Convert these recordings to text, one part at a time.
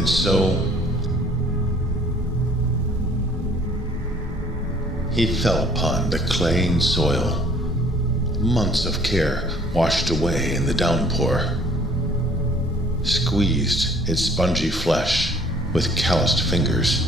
And so he fell upon the claying soil. Months of care washed away in the downpour, squeezed its spongy flesh with calloused fingers.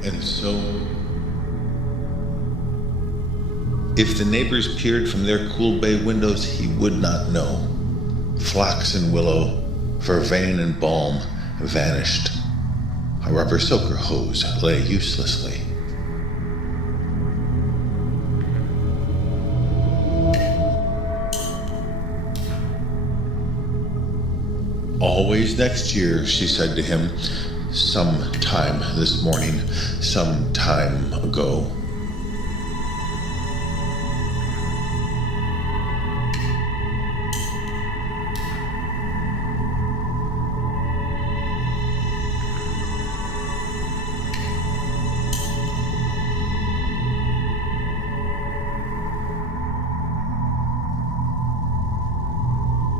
And so, if the neighbors peered from their cool bay windows, he would not know. Phlox and willow, vervain and balm vanished. A rubber soaker hose lay uselessly. Always next year, she said to him, some time this morning, some time ago.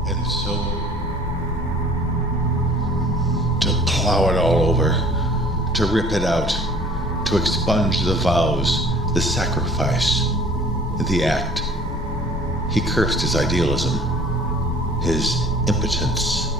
And so, to plow it all over, to rip it out, to expunge the vows, the sacrifice, the act. He cursed his idealism, his impotence.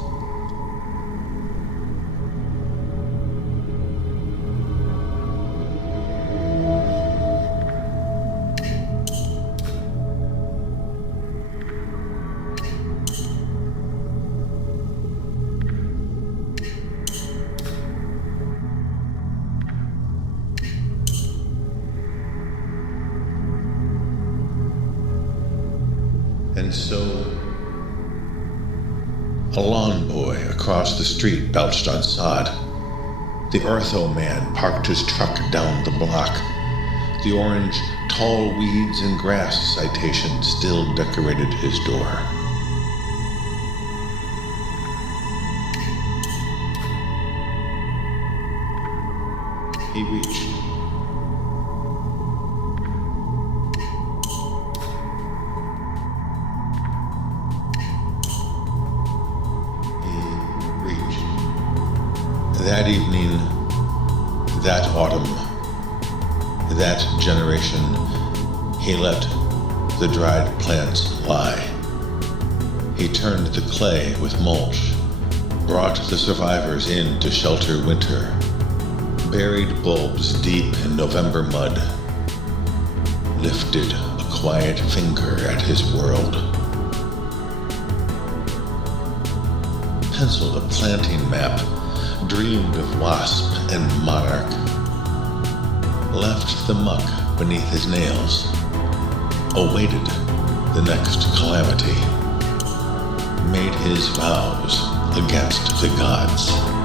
And so, a lawn boy across the street belched on sod. The ortho man parked his truck down the block. The orange tall weeds and grass citation still decorated his door. He reached. That evening, that autumn, that generation, he let the dried plants lie. He turned the clay with mulch, brought the survivors in to shelter winter, buried bulbs deep in November mud, lifted a quiet finger at his world, penciled a planting map, dreamed of wasp and monarch, left the muck beneath his nails, awaited the next calamity, made his vows against the gods.